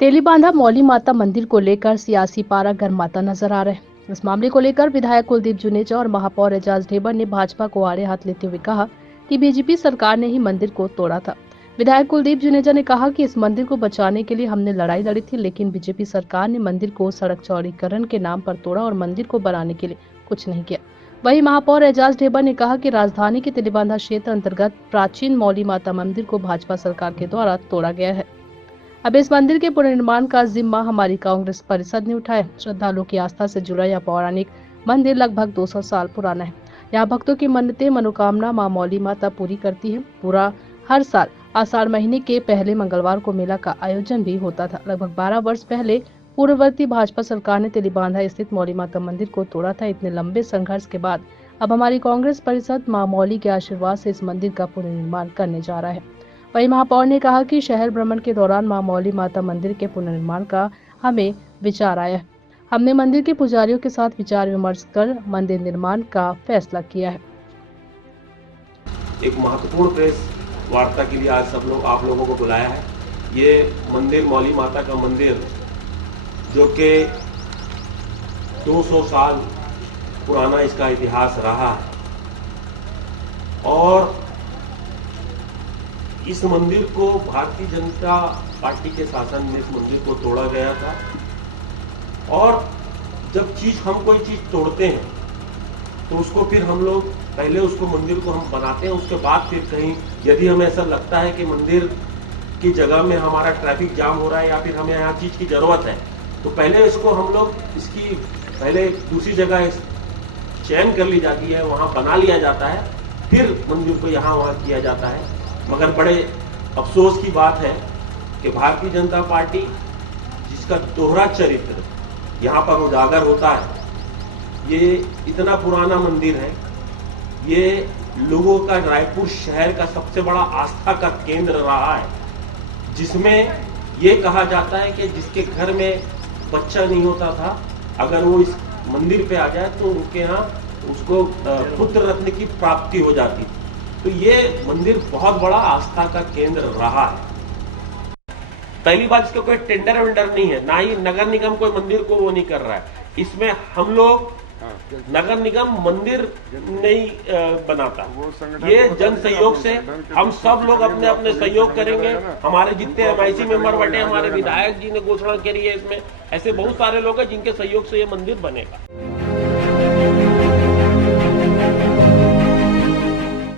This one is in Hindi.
तेलीबांधा मौली माता मंदिर को लेकर सियासी पारा गर्माता नजर आ रहा है। इस मामले को लेकर विधायक कुलदीप जुनेजा और महापौर एजाज ढेबर ने भाजपा को आड़े हाथ लेते हुए कहा कि बीजेपी सरकार ने ही मंदिर को तोड़ा था। विधायक कुलदीप जुनेजा ने कहा कि इस मंदिर को बचाने के लिए हमने लड़ाई लड़ी थी, लेकिन बीजेपी सरकार ने मंदिर को सड़क चौड़ीकरण के नाम पर तोड़ा और मंदिर को बनाने के लिए कुछ नहीं किया। वहीं महापौर एजाज ढेबर ने कहा कि राजधानी के तेलीबांधा क्षेत्र अंतर्गत प्राचीन मौली माता मंदिर को भाजपा सरकार के द्वारा तोड़ा गया है। अब इस मंदिर के पुनर्निर्माण का जिम्मा हमारी कांग्रेस परिषद ने उठाया। श्रद्धालुओं की आस्था से जुड़ा यह पौराणिक मंदिर लगभग 200 साल पुराना है। यहाँ भक्तों की मन्नतें मनोकामना मां मौली माता पूरी करती है। पूरा हर साल आषाढ़ महीने के पहले मंगलवार को मेला का आयोजन भी होता था। लगभग 12 वर्ष पहले पूर्ववर्ती भाजपा सरकार ने तेलीबांधा स्थित मौली माता मंदिर को तोड़ा था। इतने लंबे संघर्ष के बाद अब हमारी कांग्रेस परिषद मां मौली के आशीर्वाद से इस मंदिर का पुनर्निर्माण करने जा रहा है। वहीं महापौर ने कहा कि शहर भ्रमण के दौरान मां मौली माता मंदिर के पुनर्निर्माण का हमें विचार आया है। हमने मंदिर के पुजारियों के साथ विचार विमर्श कर मंदिर निर्माण का फैसला किया है। एक महत्वपूर्ण प्रेस वार्ता के लिए आज आप लोगों को बुलाया है। ये मंदिर मौली माता का मंदिर जो कि 200 साल पुराना इसका इतिहास रहा है और इस मंदिर को भारतीय जनता पार्टी के शासन में इस मंदिर को तोड़ा गया था। और जब हम कोई चीज तोड़ते हैं तो उसको फिर हम लोग पहले उसको मंदिर को हम बनाते हैं, उसके बाद फिर कहीं यदि हमें ऐसा लगता है कि मंदिर की जगह में हमारा ट्रैफिक जाम हो रहा है या फिर हमें यहाँ चीज की जरूरत है तो पहले इसको हम लोग इसकी पहले दूसरी जगह चयन कर ली जाती है, वहां बना लिया जाता है, फिर मंदिर को यहाँ वहां किया जाता है। मगर बड़े अफसोस की बात है कि भारतीय जनता पार्टी जिसका दोहरा चरित्र यहाँ पर उजागर होता है, ये इतना पुराना मंदिर है, ये लोगों का रायपुर शहर का सबसे बड़ा आस्था का केंद्र रहा है, जिसमें ये कहा जाता है कि जिसके घर में बच्चा नहीं होता था अगर वो इस मंदिर पे आ जाए तो उनके यहाँ उसको पुत्र रत्न की प्राप्ति हो जाती। तो ये मंदिर बहुत बड़ा आस्था का केंद्र रहा है। पहली बात, इसका कोई टेंडर वेंडर नहीं है, ना ही नगर निगम कोई मंदिर को वो नहीं कर रहा है। इसमें हम लोग नगर निगम मंदिर नहीं बनाता, ये जन सहयोग से हम सब लोग अपने अपने सहयोग करेंगे। हमारे जितने MIC मेंबर बैठे, हमारे विधायक जी ने घोषणा करी है, इसमें ऐसे बहुत सारे लोग हैं जिनके सहयोग से ये मंदिर बनेगा।